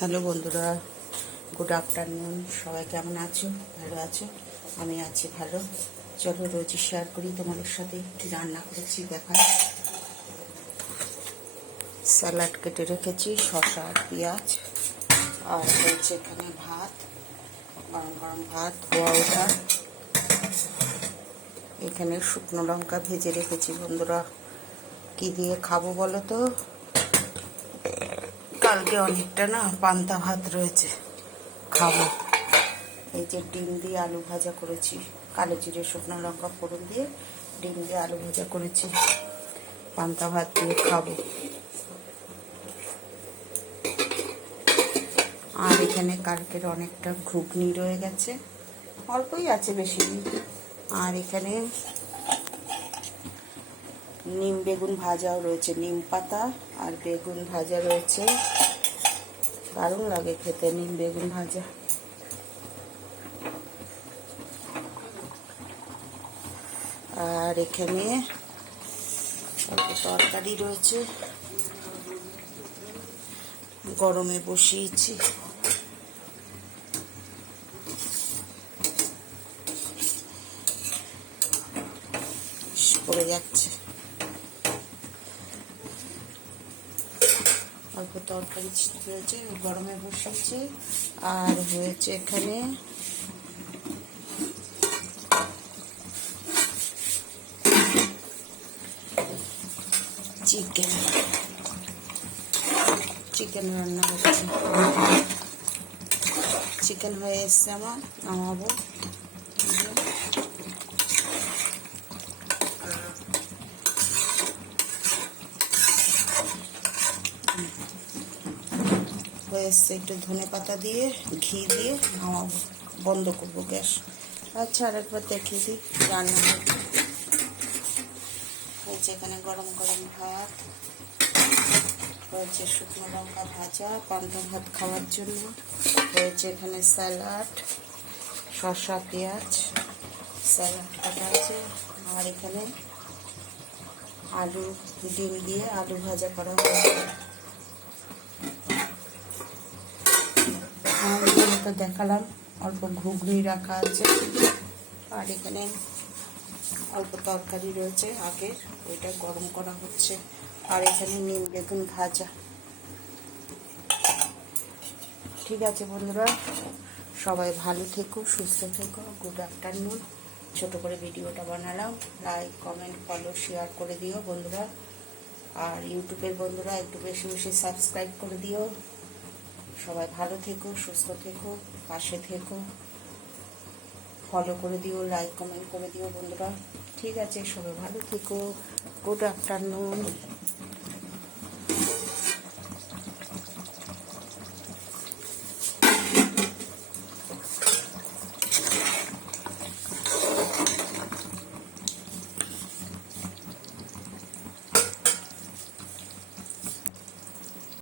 Hello বন্ধুরা, good afternoon. সবাই কেমন আছো? ভালো আছো? আমি আছি ভালো। চলো রোজই শেয়ার করি তোমাদের সাথে কি রান্না করেছি দেখাই। স্যালাড কেটে রেখেছি, শসা আর পেঁয়াজ, আর রয়েছে এখানে ভাত, গরম গরম ভাত ধোয়া ওঠা। এখানে শুকনো লঙ্কা ভেজে রেখেছি। বন্ধুরা, কি দিয়ে খাবো বলো তো? কালকে অনেকটা না পান্তা ভাত রয়েছে, খাবো। এই যে ডিম দিয়ে আলু ভাজা করেছি, কালো জিরে শুকনো লঙ্কা ফোড়ন দিয়ে ডিম দিয়ে আলু ভাজা করেছি, পান্তা ভাত দিয়ে খাবো। আর এখানে কালকের অনেকটা ঘুগনি রয়ে গেছে, অল্পই আছে, বেশি নেই। আর এখানে নিম বেগুন ভাজাও রয়েছে, নিম পাতা আর বেগুন ভাজা রয়েছে। দারুণ লাগে খেতে নিম বেগুন ভাজা। আর এখানে তরকারি রয়েছে, গরমে বসিয়েছি। পড়ে যাচ্ছে, অল্প তরকারি রয়েছে, গরমে বসিয়েছি। আর হয়েছে এখানে চিকেন রান্না হচ্ছে। চিকেন হয়ে এসছে আমার, নামাবো। হয়ে এসছে, একটু ধনে পাতা দিয়ে ঘি দিয়ে নামাবো, বন্ধ করবো গ্যাস। আচ্ছা, আরেকবার দেখিয়ে দিই রান্না হচ্ছে। এখানে গরম গরম ভাত হয়েছে, শুকনো লঙ্কা ভাজা, পান্তা ভাত খাওয়ার জন্য হয়েছে। এখানে স্যালাড, শসা পেঁয়াজ, স্যালাড কাটা আছে। আর এখানে আলু, ডিম দিয়ে আলু ভাজা করা হয়েছে। আর এখানে তো দেখালাম, অল্প ঘুগনি রাখা আছে। আর এখানে অল্প তরকারি রয়েছে আগের, ওইটা গরম করা হচ্ছে। আর এখানে নিম বেগুন ভাজা। ঠিক আছে বন্ধুরা, সবাই ভালো থেকো, সুস্থ থেকো। Good afternoon. ছোট করে ভিডিওটা বানালাম, লাইক কমেন্ট ফলো শেয়ার করে দিও বন্ধুরা। আর ইউটিউবের বন্ধুরা একটু বেশি বেশি সাবস্ক্রাইব করে দিও। সবাই ভালো থেকো, সুস্থ থেকো, পাশে থেকো, ফলো করে দিও, লাইক কমেন্ট করে দিও বন্ধুরা। ঠিক আছে, সবাই ভালো থেকো। Good afternoon.